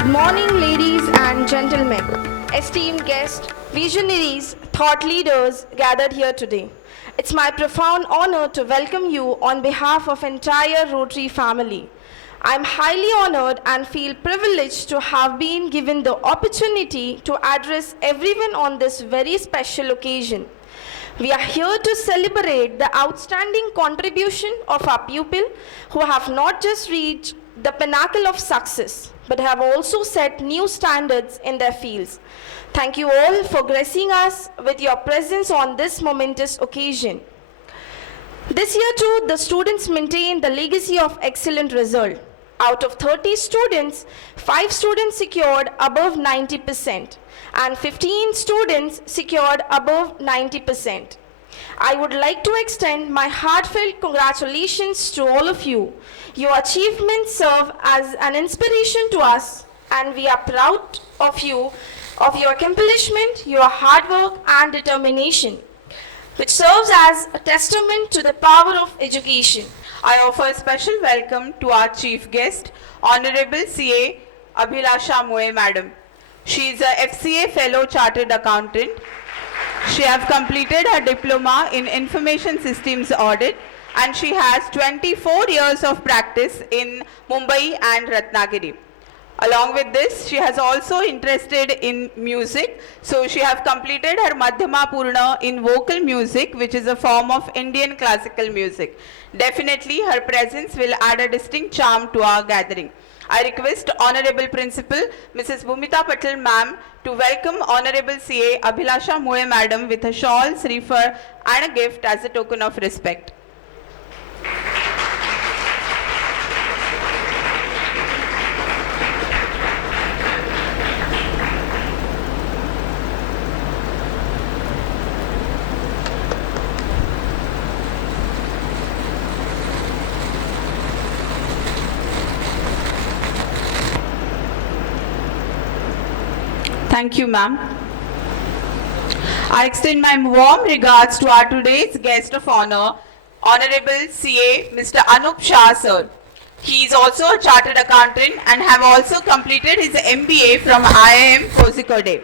Good morning, ladies and gentlemen, esteemed guests, visionaries, thought leaders gathered here today. It's my profound honor to welcome you on behalf of entire Rotary family. I'm highly honored and feel privileged to have been given the opportunity to address everyone on this very special occasion. We are here to celebrate the outstanding contribution of our pupils who have not just reached the pinnacle of success, but have also set new standards in their fields. Thank you all for gracing us with your presence on this momentous occasion. This year too, the students maintained the legacy of excellent result. Out of 30 students, 5 students secured above 90% and 15 students secured above 90%. I would like to extend my heartfelt congratulations to all of you. Your achievements serve as an inspiration to us, and we are proud of you, of your accomplishment, your hard work and determination, which serves as a testament to the power of education. I offer a special welcome to our chief guest, Honorable CA Abhilasha Moe Madam. She is a FCA Fellow Chartered Accountant. She has completed her diploma in Information Systems Audit and she has 24 years of practice in Mumbai and Ratnagiri. Along with this, she has also interested in music. So she has completed her Madhyama Purna in vocal music, which is a form of Indian classical music. Definitely, her presence will add a distinct charm to our gathering. I request Honorable Principal Mrs. Bhumita Patel Ma'am to welcome Honorable CA Abhilasha Moe Madam with a shawl, sreefer and a gift as a token of respect. Thank you, ma'am. I extend my warm regards to our today's guest of honor, Honorable CA Mr. Anup Shah, sir. He is also a chartered accountant and have also completed his MBA from IIM Kozhikode.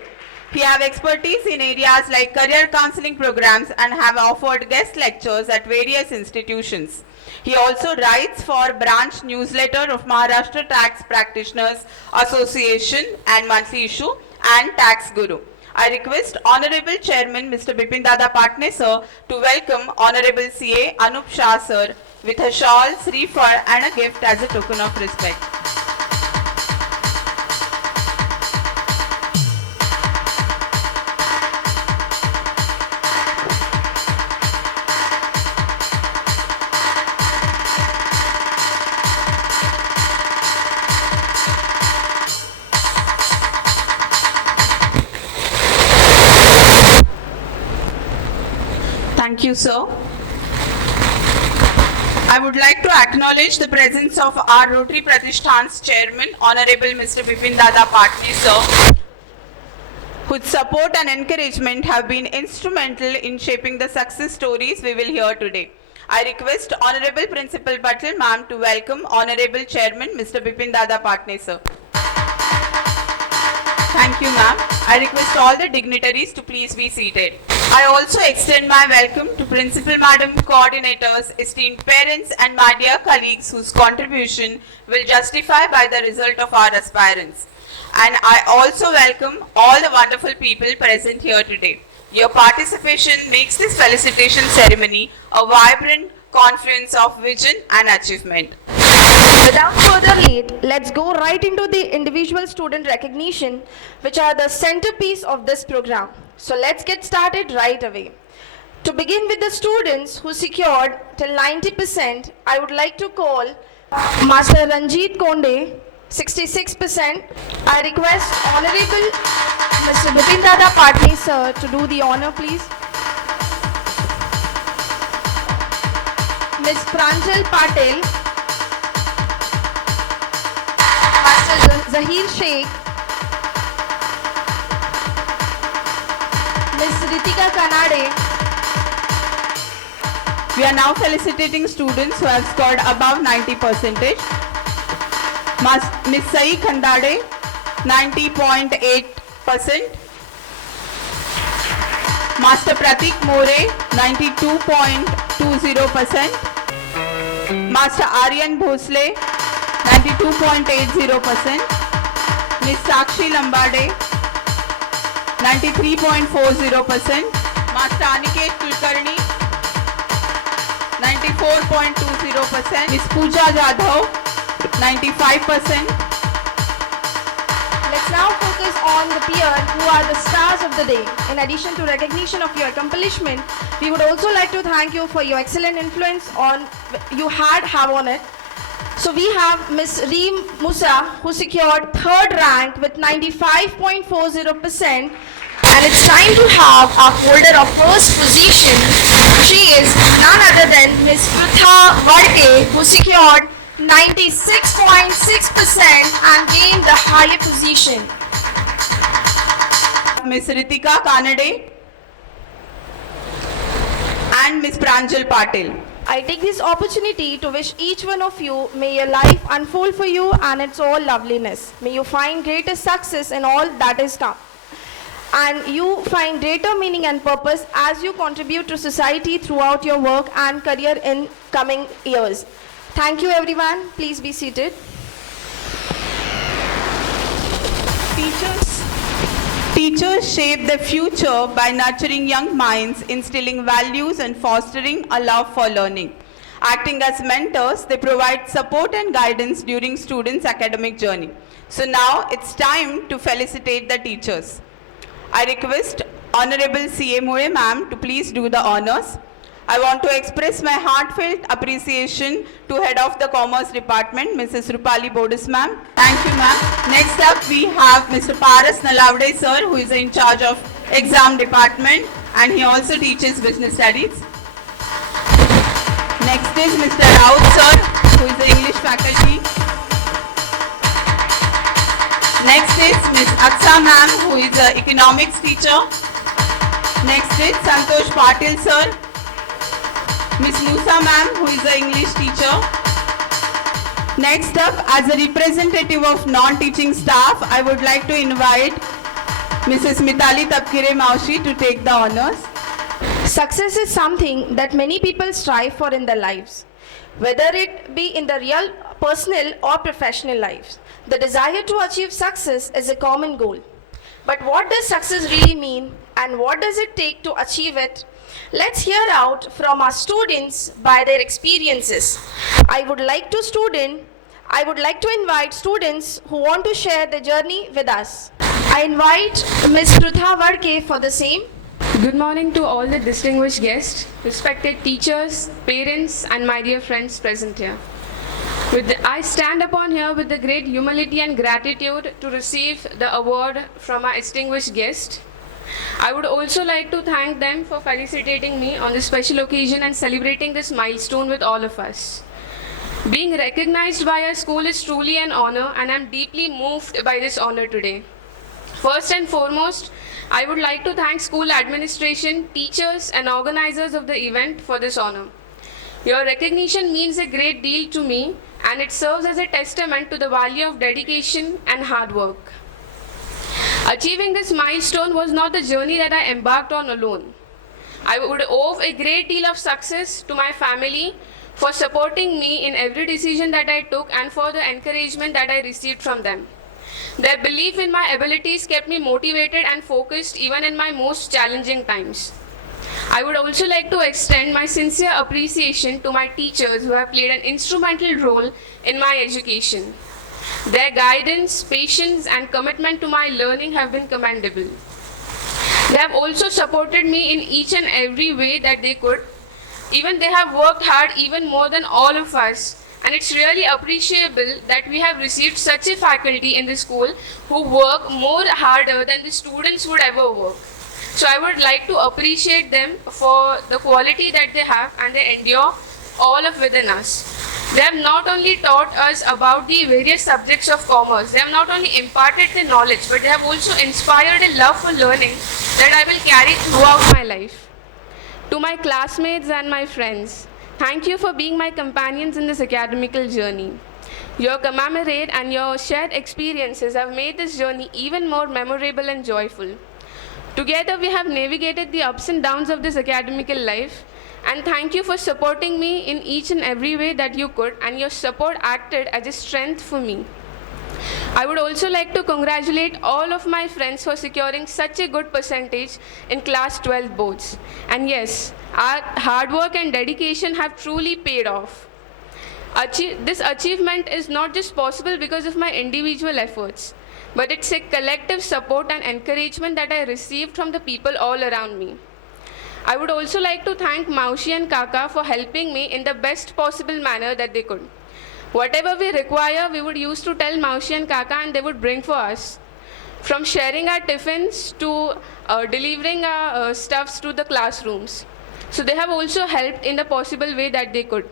He have expertise in areas like career counseling programs and have offered guest lectures at various institutions. He also writes for branch newsletter of Maharashtra Tax Practitioners Association and monthly issue and Tax Guru. I request Honorable Chairman Mr. Bipin Dada Patne sir to welcome Honorable CA Anup Shah sir with a shawl, sreefer and a gift as a token of respect. Thank you, sir. I would like to acknowledge the presence of our Rotary Pratishtan's chairman, Honorable Mr. Bipin Dada Patne, sir, whose support and encouragement have been instrumental in shaping the success stories we will hear today. I request Honorable Principal Patel ma'am to welcome Honorable Chairman Mr. Bipin Dada Patne, sir. Thank you, ma'am. I request all the dignitaries to please be seated. I also extend my welcome to Principal Madam, coordinators, esteemed parents and my dear colleagues whose contribution will justify by the result of our aspirants. And I also welcome all the wonderful people present here today. Your participation makes this felicitation ceremony a vibrant confluence of vision and achievement. Without further late, let's go right into the individual student recognition, which are the centerpiece of this program. So let's get started right away. To begin with the students who secured till 90%, I would like to call Master Ranjit Konde, 66%. I request Honorable Mr. Bipin Dada Patne sir to do the honor, please. Ms. Pranjal Patel, Master Zahir Sheikh, Ms. Ritika Kanade. We are now felicitating students who have scored above 90%. Ms. Sai Khandade, 90.8%. Master Pratik More, 92.20%. Master Aryan Bhosle, 92.80%. Miss Sakshi Lambade, 93.40%. Master Aniket Kulkarni, 94.20%. Miss Pooja Jadhav, 95%. Let's now focus on the peer who are the stars of the day. In addition to recognition of your accomplishment, we would also like to thank you for your excellent influence have on it. So we have Miss Reem Musa, who secured third rank with 95.40%. And it's time to have our holder of first position. She is none other than Miss Prutha Vadke, who secured 96.6% and gained the higher position. Miss Ritika Kanade and Miss Pranjal Patil. I take this opportunity to wish each one of you, may your life unfold for you and its all loveliness. May you find greatest success in all that is come. And you find greater meaning and purpose as you contribute to society throughout your work and career in coming years. Thank you everyone. Please be seated. Teachers shape the future by nurturing young minds, instilling values and fostering a love for learning. Acting as mentors, they provide support and guidance during students' academic journey. So now it's time to felicitate the teachers. I request Honorable CA Moe ma'am to please do the honors. I want to express my heartfelt appreciation to Head of the Commerce Department, Mrs. Rupali Bodis ma'am. Thank you ma'am. Next up we have Mr. Paras Nalavde sir, who is in charge of exam department and he also teaches business studies. Next is Mr. Raut sir, who is the English faculty. Next is Ms. Aksa ma'am, who is the economics teacher. Next is Santosh Patil sir. Ms. Musa ma'am, who is the English teacher. Next up, as a representative of non-teaching staff, I would like to invite Mrs. Mitali Tapkire Maushi to take the honors. Success is something that many people strive for in their lives, whether it be in the real, personal or professional lives. The desire to achieve success is a common goal. But what does success really mean and what does it take to achieve it? Let's hear out from our students by their experiences. I would like to invite students who want to share their journey with us. I invite Ms. Prutha Vadke for the same. Good morning to all the distinguished guests, respected teachers, parents, and my dear friends present here. I stand upon here with the great humility and gratitude to receive the award from our distinguished guest. I would also like to thank them for felicitating me on this special occasion and celebrating this milestone with all of us. Being recognized by our school is truly an honor, and I'm deeply moved by this honor today. First and foremost, I would like to thank school administration, teachers, and organizers of the event for this honor. Your recognition means a great deal to me, and it serves as a testament to the value of dedication and hard work. Achieving this milestone was not the journey that I embarked on alone. I would owe a great deal of success to my family for supporting me in every decision that I took and for the encouragement that I received from them. Their belief in my abilities kept me motivated and focused even in my most challenging times. I would also like to extend my sincere appreciation to my teachers who have played an instrumental role in my education. Their guidance, patience, and commitment to my learning have been commendable. They have also supported me in each and every way that they could. Even they have worked hard even more than all of us, and it's really appreciable that we have received such a faculty in the school who work more harder than the students would ever work. So I would like to appreciate them for the quality that they have and they endure all of within us. They have not only taught us about the various subjects of commerce, they have not only imparted the knowledge, but they have also inspired a love for learning that I will carry throughout my life. To my classmates and my friends, thank you for being my companions in this academical journey. Your commemorate and your shared experiences have made this journey even more memorable and joyful. Together, we have navigated the ups and downs of this academical life, and thank you for supporting me in each and every way that you could, and your support acted as a strength for me. I would also like to congratulate all of my friends for securing such a good percentage in class 12 boards. And yes, our hard work and dedication have truly paid off. This achievement is not just possible because of my individual efforts, but it's a collective support and encouragement that I received from the people all around me. I would also like to thank Maushi and Kaka for helping me in the best possible manner that they could. Whatever we require, we would use to tell Maushi and Kaka and they would bring for us. From sharing our tiffins to delivering our stuffs to the classrooms. So they have also helped in the possible way that they could.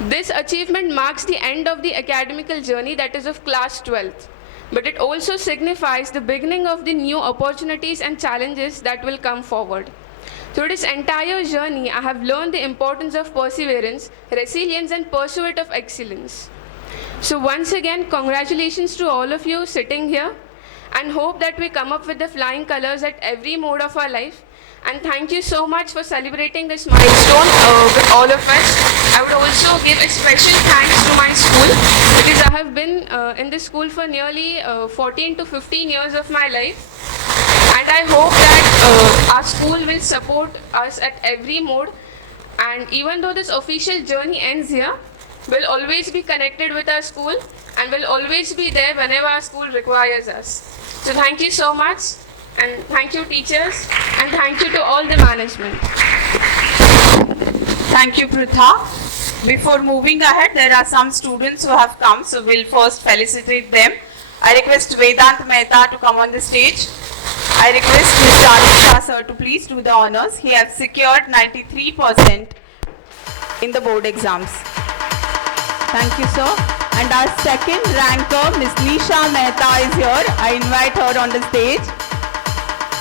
This achievement marks the end of the academical journey that is of class 12th. But it also signifies the beginning of the new opportunities and challenges that will come forward. Through this entire journey, I have learned the importance of perseverance, resilience, and pursuit of excellence. So once again, congratulations to all of you sitting here, and hope that we come up with the flying colors at every mode of our life. And thank you so much for celebrating this milestone with all of us. I would also give a special thanks to my school, because I have been in this school for nearly 14 to 15 years of my life. And I hope that our school will support us at every mode. And even though this official journey ends here, we'll always be connected with our school and will always be there whenever our school requires us. So thank you so much, and thank you teachers, and thank you to all the management. Thank you, Pritha. Before moving ahead, there are some students who have come, so we'll first felicitate them. I request Vedant Mehta to come on the stage. I request Mr. Anil Shah sir to please do the honors. He has secured 93% in the board exams. Thank you, sir. And our second ranker, Ms. Nisha Mehta is here. I invite her on the stage.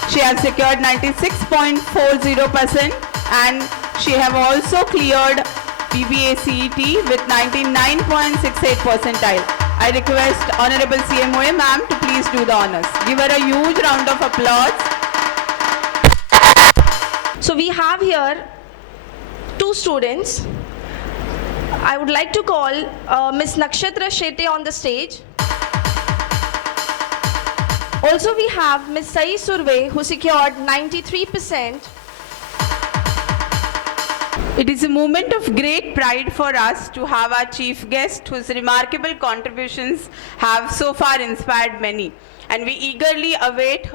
She has secured 96.40% and she have also cleared BBA CET with 99.68 percentile. I request Honorable CMOA ma'am to please do the honors. Give her a huge round of applause. So we have here two students. I would like to call Ms. Nakshatra Shetty on the stage. Also we have Ms. Sai Surve who secured 93%. It is a moment of great pride for us to have our chief guest whose remarkable contributions have so far inspired many. And we eagerly await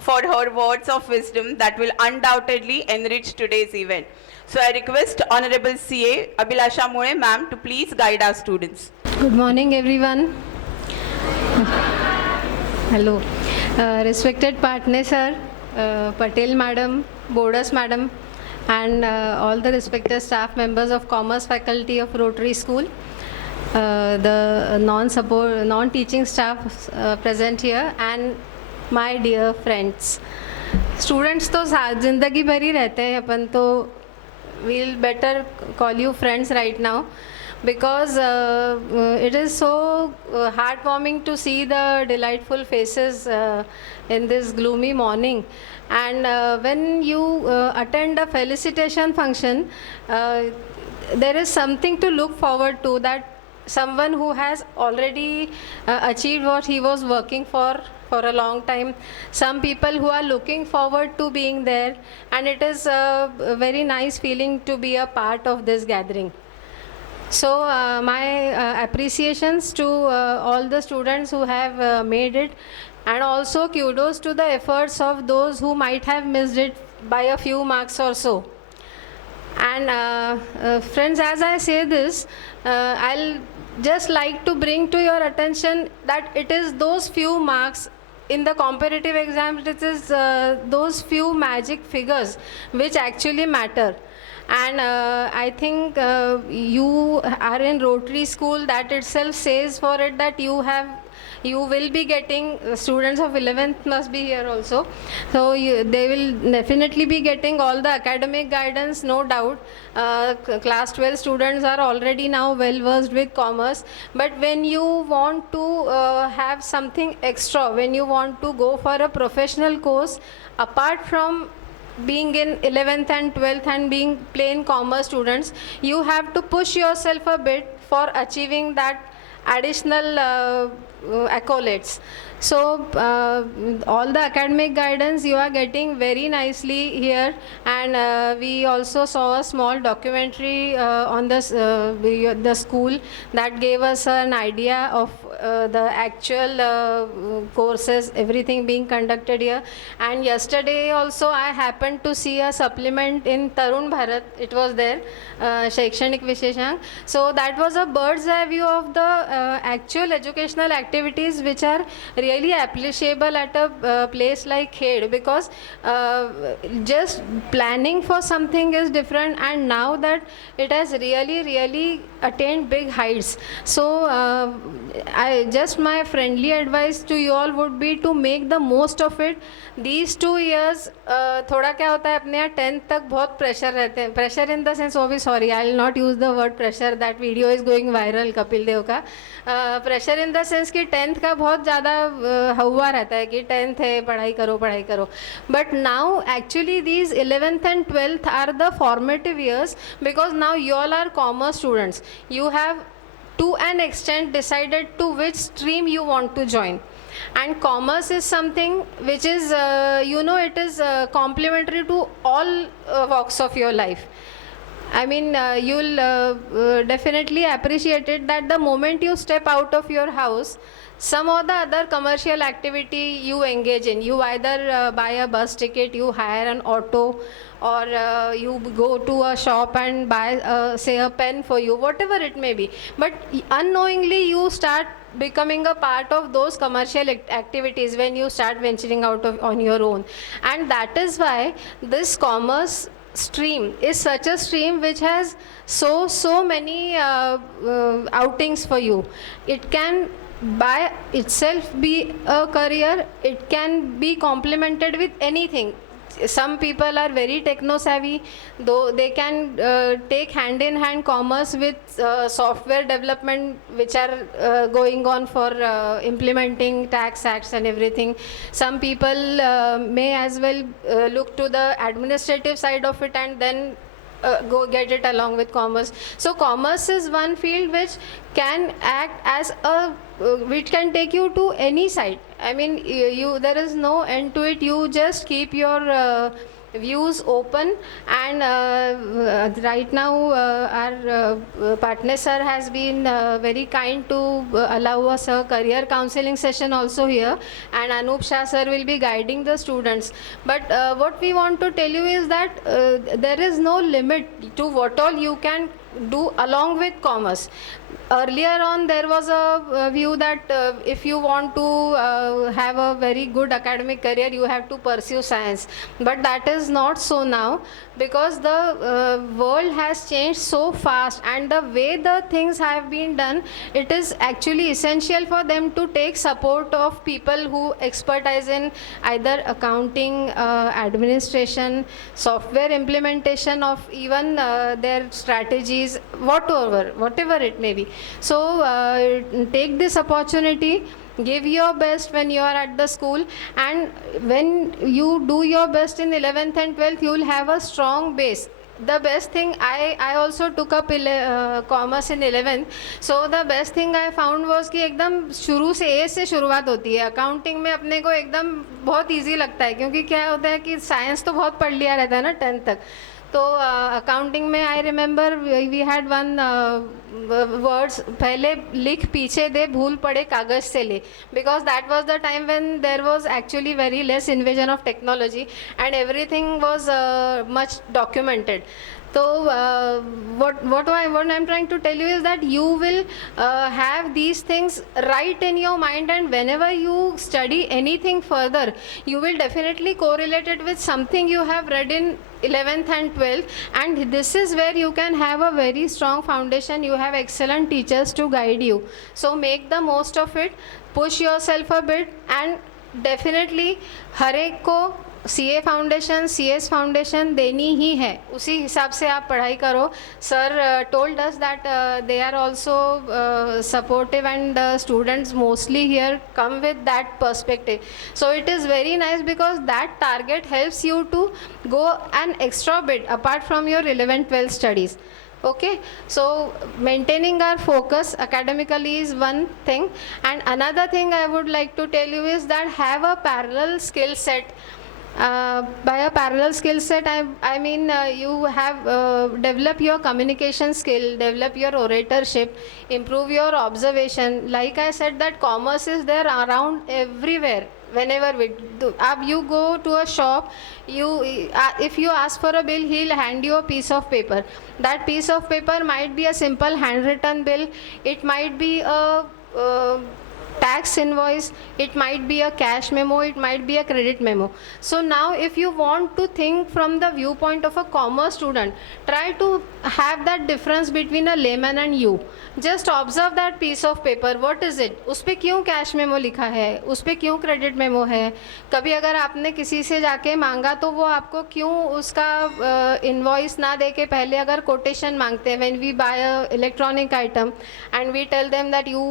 for her words of wisdom that will undoubtedly enrich today's event. So I request Honorable CA Abhilasha Moe ma'am to please guide our students. Good morning, everyone. Hello. Respected partner sir, Patel madam, Bodas madam, and all the respected staff members of Commerce faculty of Rotary School, the non-teaching staff present here, and my dear friends. Students तो जिंदगी भर ही रहते हैं, अपन तो we'll better call you friends right now, because it is so heartwarming to see the delightful faces in this gloomy morning. And when you attend a felicitation function, there is something to look forward to, that someone who has already achieved what he was working for a long time, some people who are looking forward to being there, and it is a very nice feeling to be a part of this gathering. So my appreciations to all the students who have made it, and also kudos to the efforts of those who might have missed it by a few marks or so. And friends, as I say this, I'll just like to bring to your attention that it is those few marks in the competitive exams, it is those few magic figures which actually matter. And I think you are in Rotary School. That itself says for it that you will be getting students of 11th must be here also, so they will definitely be getting all the academic guidance, no doubt. Class 12 students are already now well versed with commerce, but when you want to have something extra, when you want to go for a professional course apart from being in 11th and 12th and being plain commerce students, you have to push yourself a bit for achieving that additional accolades. So all the academic guidance you are getting very nicely here, and we also saw a small documentary on the school that gave us an idea of the actual courses, everything being conducted here. And yesterday also I happened to see a supplement in Tarun Bharat, it was there, Shaikshanik Visheshank. So that was a bird's eye view of the actual educational activities which are really appreciable at a place like Khed, because just planning for something is different, and now that it has really attained big heights. So my friendly advice to you all would be to make the most of it. These 2 years थोड़ा क्या होता है अपने यहाँ 10th तक बहुत pressure रहते हैं, प्रेशर इन द सेंस, वो भी sorry I will not use the word pressure, that video is going viral Kapil Dev का, प्रेशर इन द सेंस कि 10th का बहुत ज़्यादा हुआ रहता है कि 10th है पढ़ाई करो, but now actually these 11th and 12th are the formative years, because now you all are commerce students, you have to an extent decided to which stream you want to join, and commerce is something which is it is complementary to all walks of your life. I mean, you'll definitely appreciate it that the moment you step out of your house, some or the other commercial activity you engage in, you either buy a bus ticket, you hire an auto, or you go to a shop and buy say a pen for you, whatever it may be, but unknowingly you start becoming a part of those commercial activities when you start venturing out on your own. And that is why this commerce stream is such a stream which has so many outings for you. It can by itself be a career, it can be complemented with anything. Some people are very techno savvy, though they can take hand in hand commerce with software development which are going on for implementing tax acts and everything. Some people may as well look to the administrative side of it and then go get it along with commerce. So commerce is one field which can act as a which can take you to any side. I mean, there is no end to it. You just keep your views open, and right now our partner sir has been very kind to allow us a career counseling session also here, and Anup Shah sir will be guiding the students. But what we want to tell you is that there is no limit to what all you can do along with commerce. Earlier on there was a view that if you want to have a very good academic career, you have to pursue science, but that is not so now, because the world has changed so fast, and the way the things have been done, it is actually essential for them to take support of people who expertise in either accounting, administration, software implementation of even their strategies, whatever it may be. So take this opportunity, give your best when you are at the school, and when you do your best in 11th and 12th, you will have a strong base. The best thing, I also took up commerce in 11th, so the best thing I found was कि एकदम शुरू से A से शुरुआत होती है. Accounting में अपने को एकदम बहुत इजी लगता है, क्योंकि क्या होता है कि साइंस तो बहुत पढ़ लिया रहता है ना 10th तक. तो अकाउंटिंग में I remember we had one words, पहले लिख पीछे दे भूल पड़े कागज़ से ले, because that was the time when there was actually very less invasion of technology and everything was much documented. So what I'm trying to tell you is that you will have these things right in your mind, and whenever you study anything further, you will definitely correlate it with something you have read in 11th and 12th, and this is where you can have a very strong foundation. You have excellent teachers to guide you, so make the most of it, push yourself a bit, and definitely हर एक को CA foundation CS foundation देनी ही है, उसी हिसाब से आप पढ़ाई करो. Sir told us that they are also supportive and the students mostly here come with that perspective. So it is very nice because that target helps you to go an extra bit apart from your 11th-12th studies. Okay, so maintaining our focus academically is one thing, and another thing I would like to tell you is that have a parallel skill set. By a parallel skill set, I mean you have develop your communication skill, develop your oratorship, improve your observation. Like I said, that commerce is there around everywhere. Whenever you go to a shop, if you ask for a bill, he'll hand you a piece of paper. That piece of paper might be a simple handwritten bill, it might be a tax invoice, it might be a cash memo, it might be a credit memo. So now if you want to think from the viewpoint of a commerce student, try to have that difference between a layman and you. Just observe that piece of paper. What is it? उस पे क्यों cash memo लिखा है, उस पे क्यों credit memo है. कभी अगर आपने किसी से जाके मांगा तो वो आपको क्यों उसका इनवॉइस ना दे के पहले अगर कोटेशन मांगते हैं. When we buy a electronic item and we tell them that you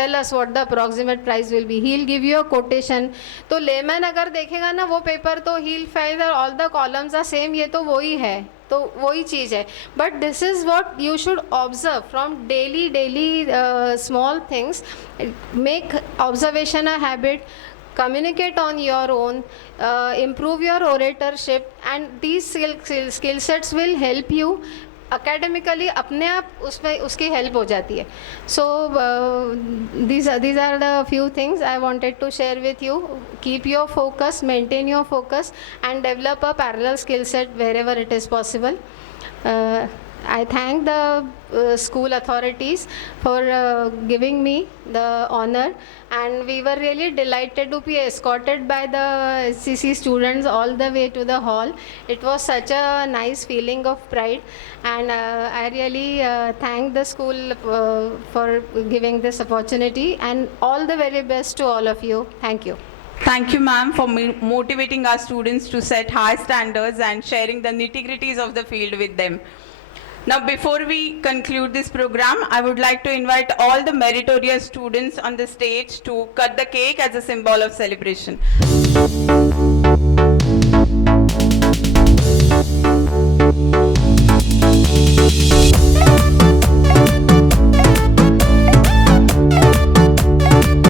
tell us what the approximate price will be, he will give you a quotation. तो लेमैन अगर देखेगा ना वो पेपर तो he will find that all the columns are same, ये तो वही है, तो वही चीज़ है. But this is what you should observe from daily small things. Make observation a habit, communicate on your own, improve your oratorship, and these skill sets will help you academically. अपने आप उसमें उसकी help हो जाती है. So these are the few things I wanted to share with you. Keep your focus, maintain your focus, and develop a parallel skill set wherever it is possible. I thank the school authorities for giving me the honor, and we were really delighted to be escorted by the SCC students all the way to the hall. It was such a nice feeling of pride, and I really thank the school for giving this opportunity, and all the very best to all of you. Thank you. Thank you, ma'am, for motivating our students to set high standards and sharing the nitty-gritties of the field with them. Now, before we conclude this program, I would like to invite all the meritorious students on the stage to cut the cake as a symbol of celebration.